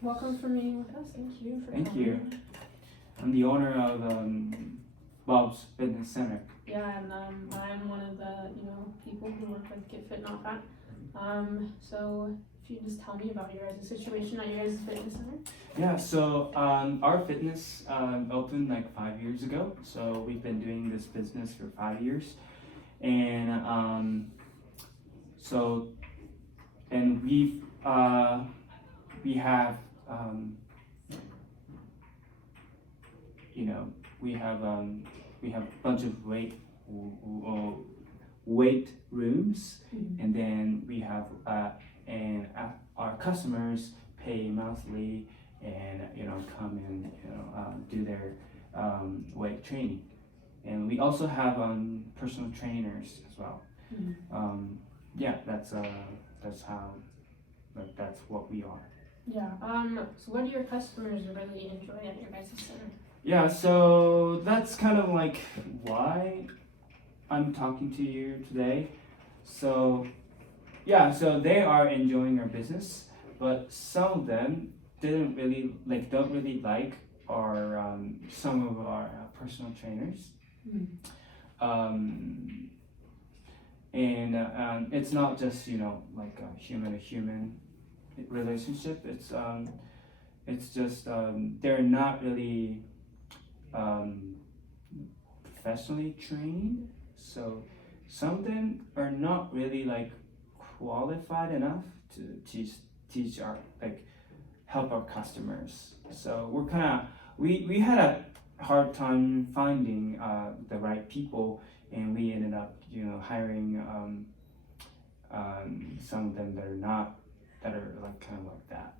Welcome for meeting with us. Thank you for Thank coming. you. I'm the owner of Bob's Fitness Center. Yeah, and I'm one of the people who work with Get Fit Not Fat. So if you just tell me about your guys' situation at your guys' fitness center. Yeah, so our fitness opened like 5 years ago. So we've been doing this business for 5 years, and so and we have we have a bunch of weight rooms, and then we have our customers pay monthly and come and do their weight training, and we also have personal trainers as well. Yeah, that's how that's what we are. Yeah. So what do your customers really enjoy at your guys' center? Yeah, so that's kind of like why I'm talking to you today. So yeah, so they are enjoying our business, but some of them don't really like our some of our personal trainers. And it's not just like a human to human relationship. It's just they're not really professionally trained, so some of them are not really like qualified enough to teach our help our customers. So we're kind of we had a hard time finding the right people, and we ended up hiring some of them that are like kind of like that.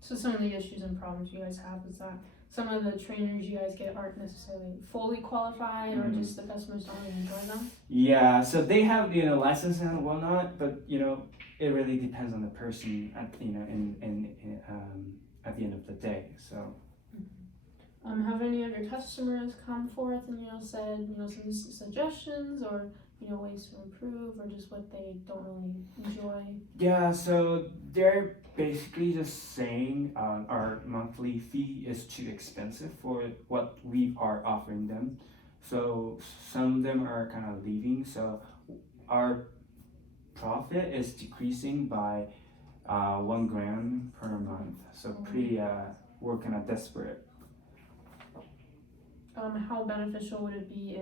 So some of the issues and problems you guys have is that some of the trainers you guys get aren't necessarily fully qualified, or just the customers don't really enjoy them. Yeah, so they have license and whatnot, but it really depends on the person at at the end of the day. So. Have any of your customers come forth and said some suggestions or ways to improve, or just what they don't really enjoy? Yeah, so they're basically just saying our monthly fee is too expensive for what we are offering them. So some of them are kind of leaving. So our profit is decreasing by $1,000 per month. So pretty we're kind of desperate. How beneficial would it be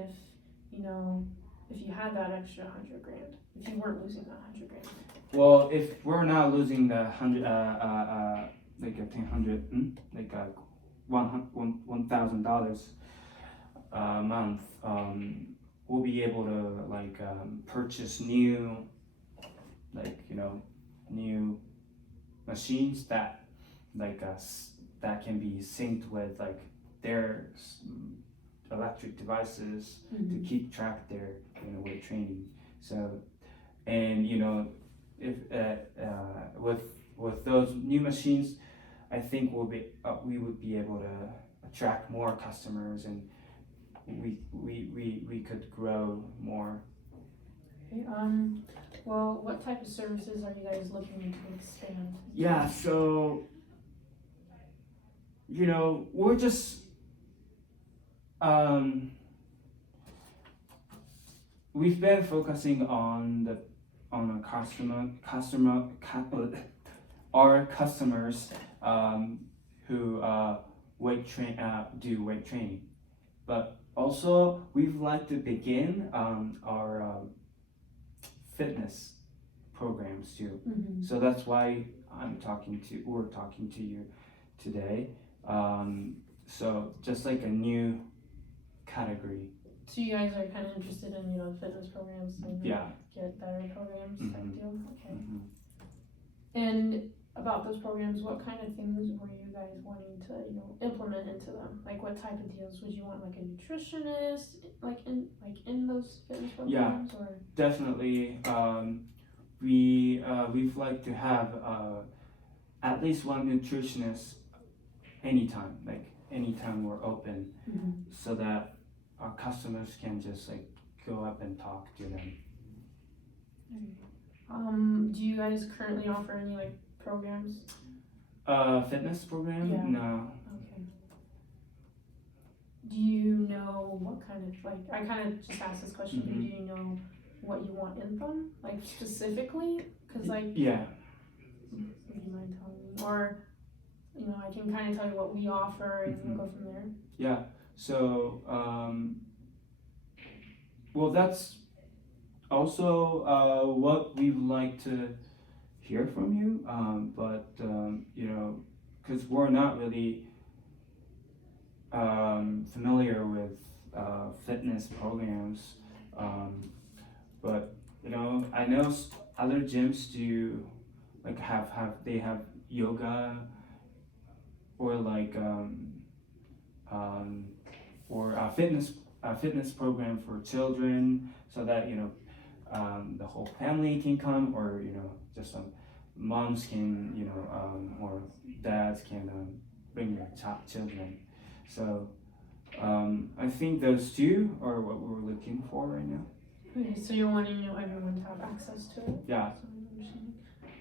if you had that extra $100,000, if you weren't losing that $100,000? Well, if we're not losing the $1,000 a month, we'll be able to purchase new new machines that that can be synced with their electric devices to keep track of their weight training. So, and if with those new machines, I think we would be able to attract more customers, and we could grow more. Okay, well, what type of services are you guys looking to expand? Yeah, so we're just we've been focusing on our customers who do weight training, but also we'd like to begin our fitness programs too. So that's why we're talking to you today. So just like a new category. So you guys are kind of interested in fitness programs and get better programs type deal? Okay. And about those programs, what kind of things were you guys wanting to implement into them? Like what type of deals would you want? Like a nutritionist, in those fitness programs? Yeah, or? Definitely. We'd like to have at least one nutritionist anytime we're open, so that our customers can just go up and talk to them. Do you guys currently offer any programs? Fitness program? Yeah. No. Okay. Do you know what kind of, like, I kind of just asked this question, but do you know what you want in them? Like, specifically? Because, like, yeah. would you mind telling me? Or, you know, I can kind of tell you what we offer and we'll go from there. Yeah. So, well, that's also what we would like to hear from you. But you know, because we're not really familiar with fitness programs, but you know, I know other gyms do like have they have yoga or like or a fitness program for children, so that you know the whole family can come, or you know just some moms can, you know, or dads can bring their children. So I think those two are what we're looking for right now. Okay, so you're wanting, you know, everyone to have access to it? Yeah.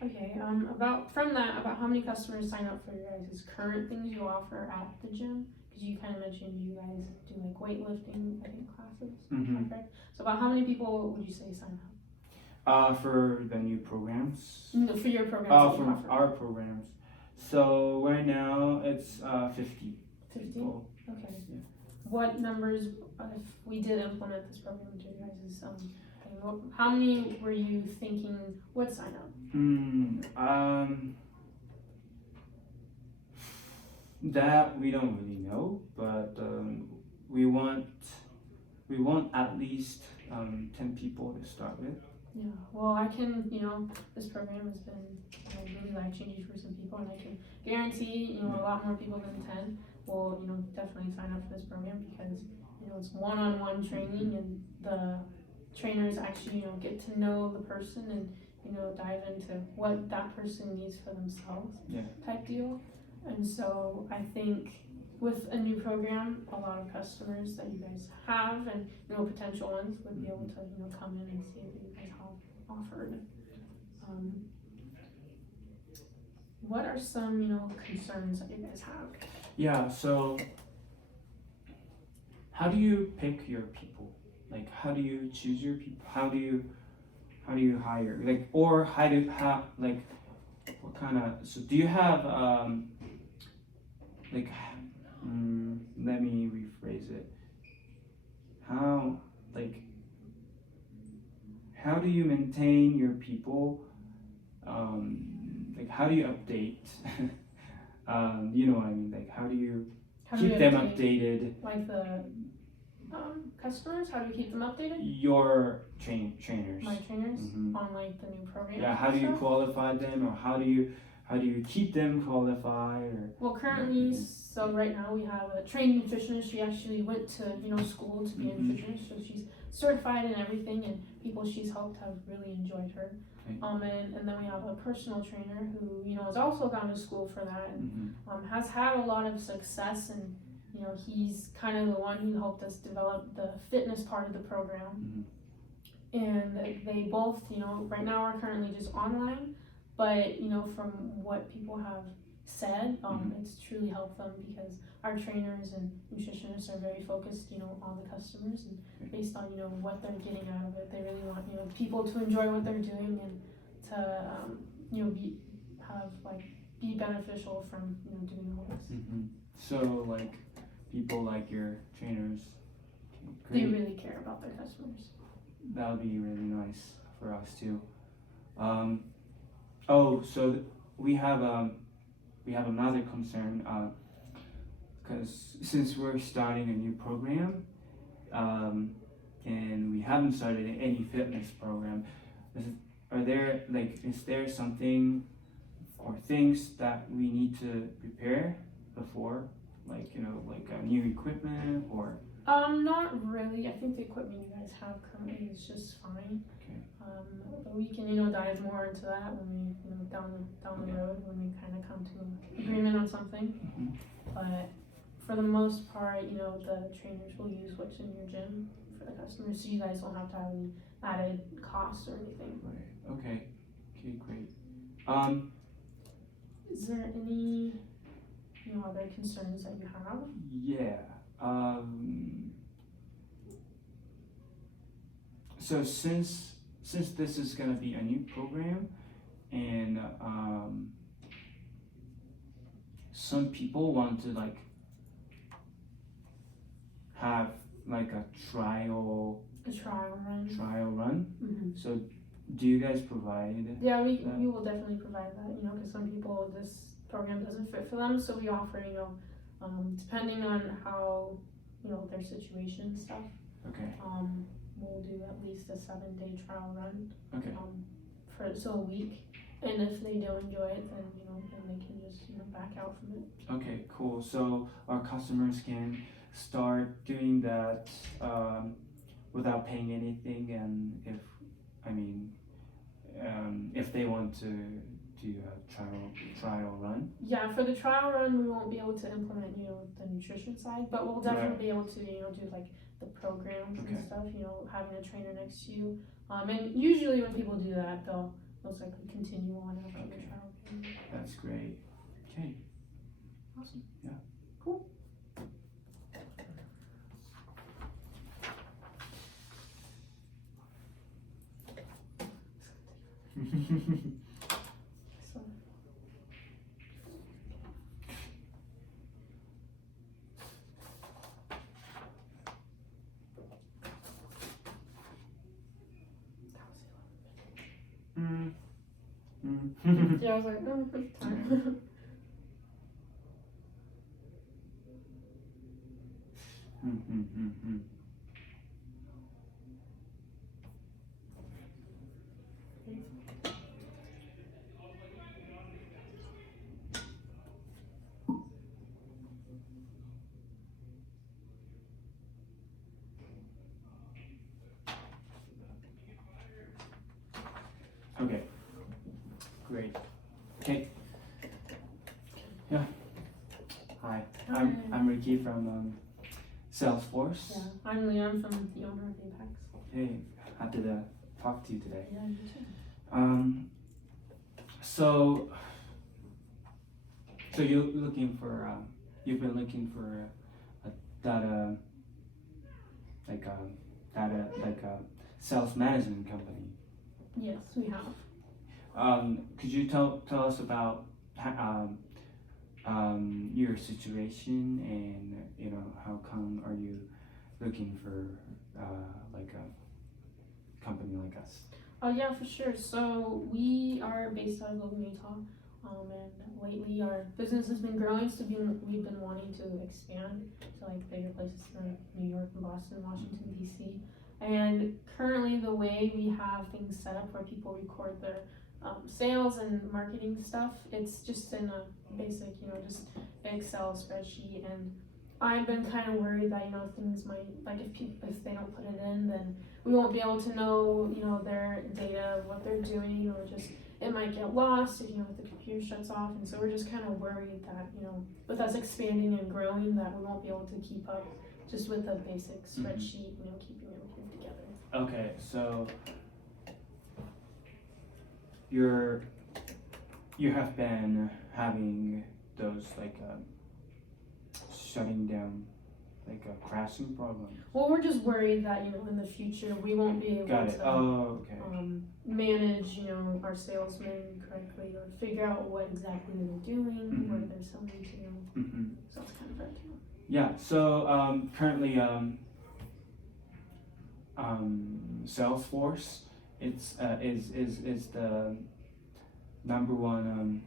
Okay, about how many customers sign up for your guys' current things you offer at the gym? Because you kind of mentioned you guys do like weightlifting, I think, classes. Correct? So about how many people would you say sign up? For the new programs? No, for your programs. Oh, for our programs. So right now it's 50. 50? People. Okay. Yeah. What numbers, if we did implement this program to your guys' thing, how many were you thinking would sign up? That we don't really know, but we want at least 10 people to start with. Yeah, well, I can, you know, this program has been, you know, really life-changing for some people, and I can guarantee, you know, a lot more people than 10 will, you know, definitely sign up for this program, because, you know, it's one-on-one training, and the trainers actually, you know, get to know the person and, you know, dive into what that person needs for themselves, type deal. And so I think with a new program, a lot of customers that you guys have and, you know, potential ones would be able to, you know, come in and see what you guys have offered. What are some, you know, concerns that you guys have? Yeah, so how do you pick your people? Like, how do you choose your people? How do you hire? Like, or like, what kind of, so do you have like, let me rephrase it. How do you maintain your people? Like, how do you update? You know what I mean? Like, how do you keep them updated? Like the customers, how do you keep them updated? Your trainers. My trainers on like the new program. Yeah, how do you qualify them, or how do you keep them qualified? Or well, currently, so right now we have a trained nutritionist. She actually went to, you know, school to be a nutritionist, so she's certified in everything, and people she's helped have really enjoyed her. And then we have a personal trainer who, you know, has also gone to school for that, and has had a lot of success, and you know, he's kind of the one who helped us develop the fitness part of the program. And they both, you know, right now are currently just online, but you know, from what people have said, it's truly helped them, because our trainers and nutritionists are very focused, you know, on the customers, and based on, you know, what they're getting out of it. They really want, you know, people to enjoy what they're doing, and to you know, be beneficial from, you know, doing all this. So like people like your trainers, they really care about their customers. That would be really nice for us too. Oh, so we have another concern, because since we're starting a new program, and we haven't started any fitness program, is there something or things that we need to prepare before, like, you know, like new equipment or? Not really. I think the equipment you guys have currently is just fine. Okay. But we can, you know, dive more into that when we, you know, down the road, when we kind of come to an agreement on something. But for the most part, you know, the trainers will use what's in your gym for the customers, so you guys won't have to have any added costs or anything. Right. Okay. Okay. Great. Is there any, other concerns that you have? Yeah. So since this is gonna be a new program, and some people want to like have like a trial run. Mm-hmm. So do you guys provide? Yeah, we will definitely provide that. Because some people this program doesn't fit for them, so we offer depending on how their situation and stuff. Okay. We'll do at least a 7-day trial run. Okay. For a week, and if they don't enjoy it, then then they can just back out from it. Okay, cool. So our customers can start doing that without paying anything, and if they want to do a trial run. Yeah, for the trial run, we won't be able to implement the nutrition side, but we'll definitely be able to do like the programs and stuff. Having a trainer next to you, and usually when people do that, they'll most likely continue on after the trial period. That's great. Okay. Awesome. Yeah. Cool. So. Yeah, I was like, it's time. Okay. Great. Okay. Yeah. Hi. I'm Ricky from Salesforce. Yeah, I'm Leon from the owner of Apex. Hey, happy to talk to you today. Yeah, you too. So you're looking for you've been looking for a data like a sales management company. Yes, we have. Could you tell us about your situation, and how come are you looking for like a company like us? Oh yeah, for sure. So we are based out of Logan, Utah, and lately our business has been growing. So we've been wanting to expand to like bigger places like New York and Boston, Washington D.C. And currently, the way we have things set up where people record their sales and marketing stuff, it's just in a basic, just Excel spreadsheet. And I've been kind of worried that things might, like if they don't put it in, then we won't be able to know their data, what they're doing, or just it might get lost if if the computer shuts off. And so we're just kind of worried that with us expanding and growing, that we won't be able to keep up just with a basic spreadsheet, keeping everything together. Okay, so you have been having those like shutting down, like a crashing problem. Well, we're just worried that in the future we won't be able Got it. to Oh, okay. manage our salesmen correctly, or figure out what exactly they're doing, where they're selling to. So it's kind of hard to. Yeah. So currently Salesforce is the number one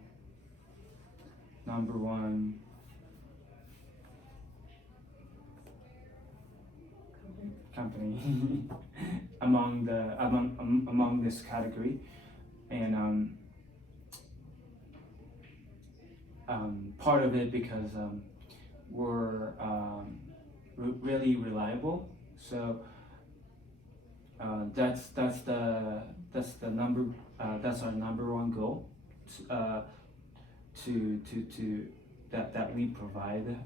company among this category, and part of it because we're really reliable. So that's our number one goal, to that we provide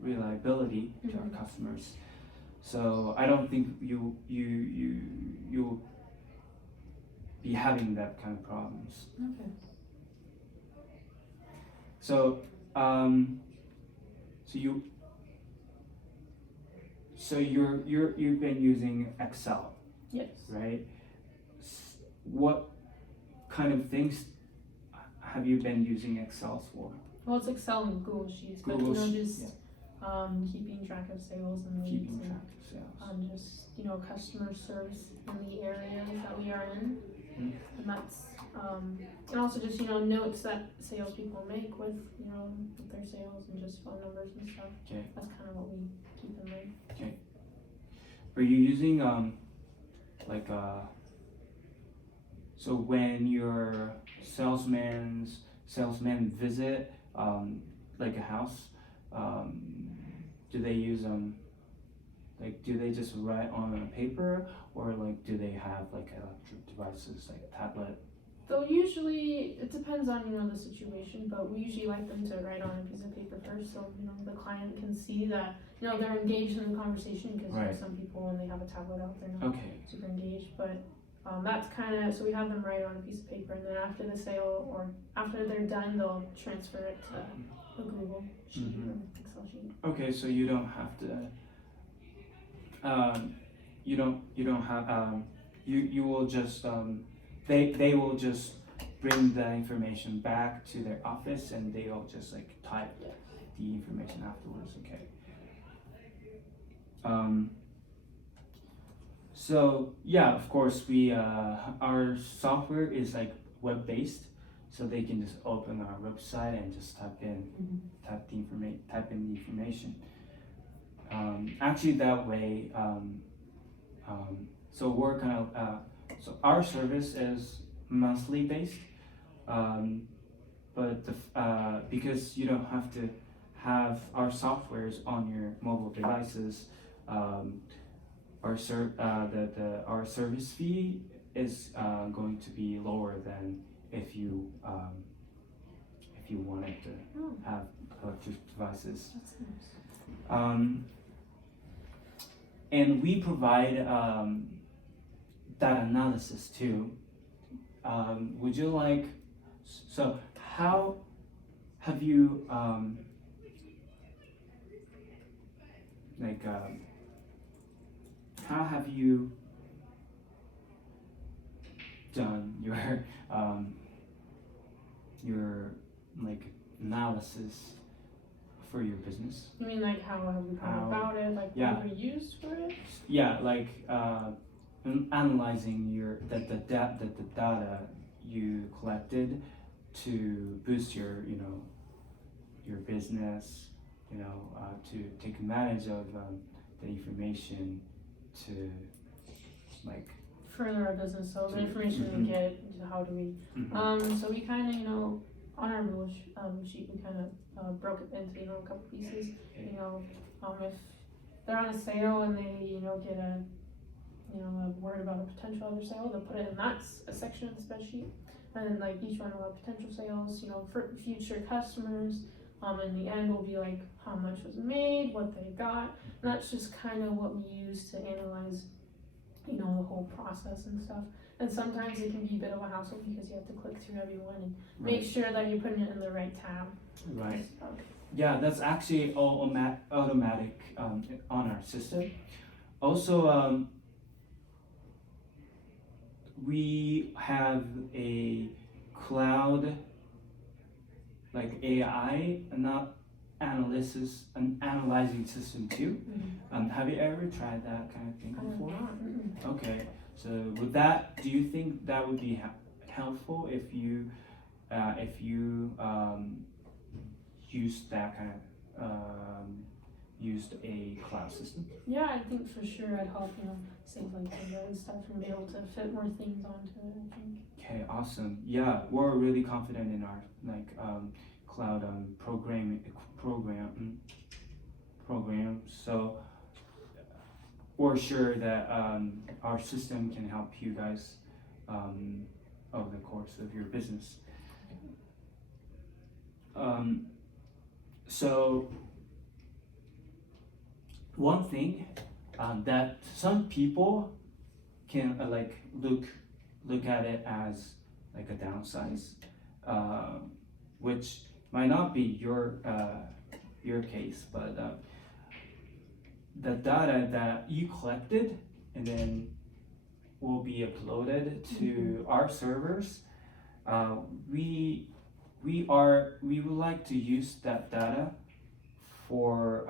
reliability to our customers. So I don't think you'll be having that kind of problems. Okay. So you've been using Excel, Yes. right? What kind of things have you been using Excel for? Well, it's Excel and Google Sheets, but just keeping track of sales and leads, Keeping track of sales. Just customer service in the areas that we are in, and that's and also just notes that salespeople make with with their sales and just phone numbers and stuff. Okay. That's kind of what we keep in mind. Okay. Are you using so when your salesmen visit like a house, do they use do they just write on a paper, or do they have electric devices like a tablet? They'll usually, it depends on the situation, but we usually like them to write on a piece of paper first, so the client can see that they're engaged in the conversation, because some people, when they have a tablet out, they're not super engaged. But that's kind of, so we have them write on a piece of paper, and then after the sale or after they're done, they'll transfer it to a Google sheet or Excel sheet. Okay, so you don't have to. You don't have. You will just. They will just bring the information back to their office, and they'll just type the information afterwards. Okay. So yeah, of course we our software is web based, so they can just open our website and just type in the information. Actually, that way. So we're kind of so our service is monthly based, but because you don't have to have our softwares on your mobile devices, our service fee is going to be lower than if you wanted to have electric devices. That's nice. And we provide data analysis too. Would you like? So how have you how have you done your analysis for your business? You mean how have we gone about it? What have we used for it? Yeah, analyzing the data you collected to boost your your business, to take advantage of the information to further our business. So the information we get, how do we? So we kind of on our Google sheet we kind of broke it into a couple pieces. If they're on a sale and they get a word about a potential other sale, they'll put it in a section of the spreadsheet, and then each one will have potential sales, for future customers. In the end will be how much was made, what they got, and that's just kind of what we use to analyze, the whole process and stuff. And sometimes it can be a bit of a hassle because you have to click through everyone and make sure that you're putting it in the right tab. Right. Yeah, that's actually all automatic on our system. Also, we have a cloud AI analyzing system too. Have you ever tried that kind of thing before? Okay, so with that, do you think that would be helpful if you used that kind of used a cloud system? Yeah, I think for sure I'd help, save data and stuff and be able to fit more things onto it, I think. Okay, awesome. Yeah, we're really confident in our cloud program. So we're sure that our system can help you guys over the course of your business. So one thing that some people can look at it as a downside, which might not be your case, but the data that you collected and then will be uploaded to our servers. We would like to use that data for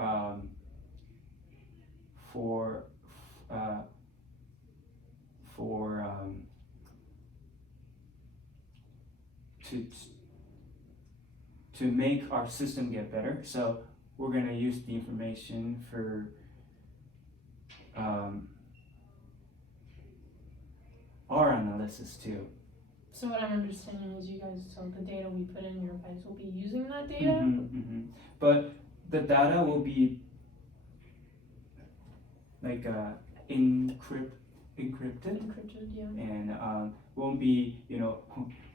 to make our system get better. So we're gonna use the information for our analysis too. So what I'm understanding is you guys, so the data we put in, your guys will be using that data? But the data will be like encrypted, Yeah. and won't be,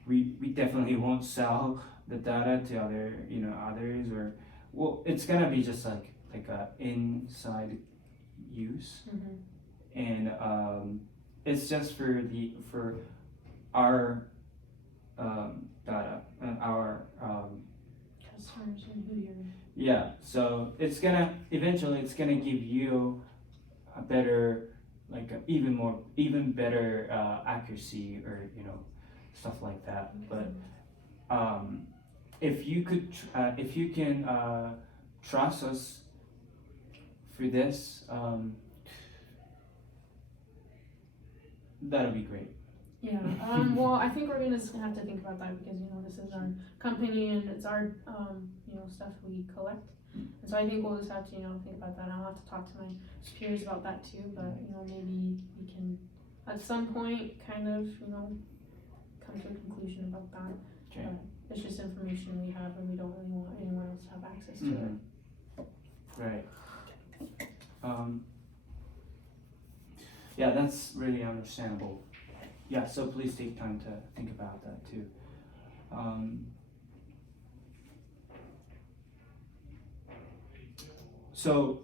we definitely won't sell the data to others, or well, it's gonna be just like a inside use, and it's just for our data and our customers and who you're. yeah. So eventually it's gonna give you a better, like even better accuracy, or stuff like that. But if you can trust us for this, that'll be great. Yeah. Well, I think we're gonna have to think about that because this is our company and it's our stuff we collect. And so I think we'll just have to think about that. I'll have to talk to my superiors about that too. But maybe we can at some point kind of come to a conclusion about that. Okay. It's just information we have and we don't really want anyone else to have access to it. Right. Yeah, that's really understandable. Yeah, so please take time to think about that too. So,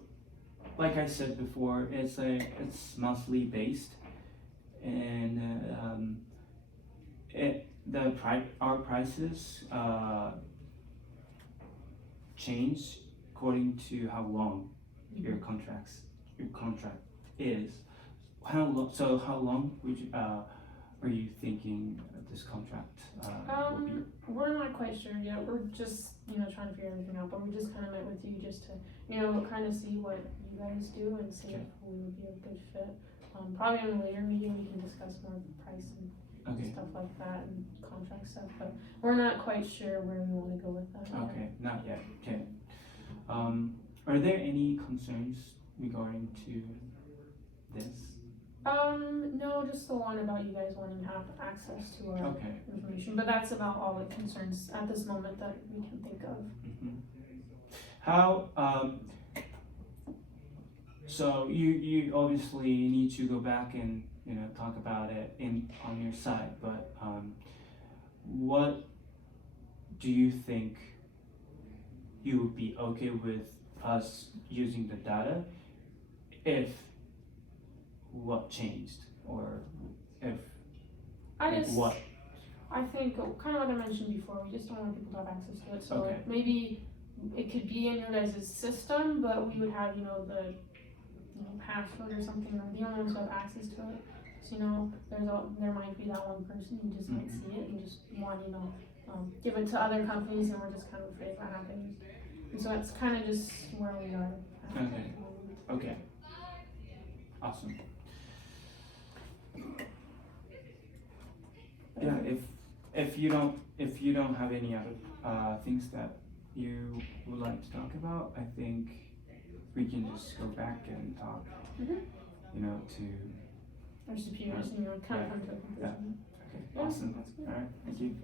like I said before, it's monthly based, and our prices change according to how long your contract is. How long would you are you thinking this contract will be? We're not quite sure yet. We're just trying to figure everything out. But we just kind of met with you just to kind of see what you guys do and see if we would be a good fit. Probably in a later meeting we can discuss more of the price and stuff like that and contract stuff. But we're not quite sure where we want to go with that. Okay, not yet. Okay. Are there any concerns regarding to this? No, just the one about you guys wanting to have access to our information, but that's about all the concerns at this moment that we can think of. How, so you obviously need to go back and, talk about it on your side, but, what do you think you would be okay with us using the data if what changed, or if what? I think kind of like I mentioned before, we just don't want people to have access to it. So maybe it could be in your guys' system, but we would have the password or something. Or the only ones who have access to it. So there might be that one person who just might see it and just want give it to other companies, and we're just kind of afraid that happens. And so that's kind of just where we are. Okay. Awesome. Yeah, if you don't have any other things that you would like to talk about, I think we can just go back and talk. To our superiors and kind of come to a conclusion. Okay, awesome. All right, thank you.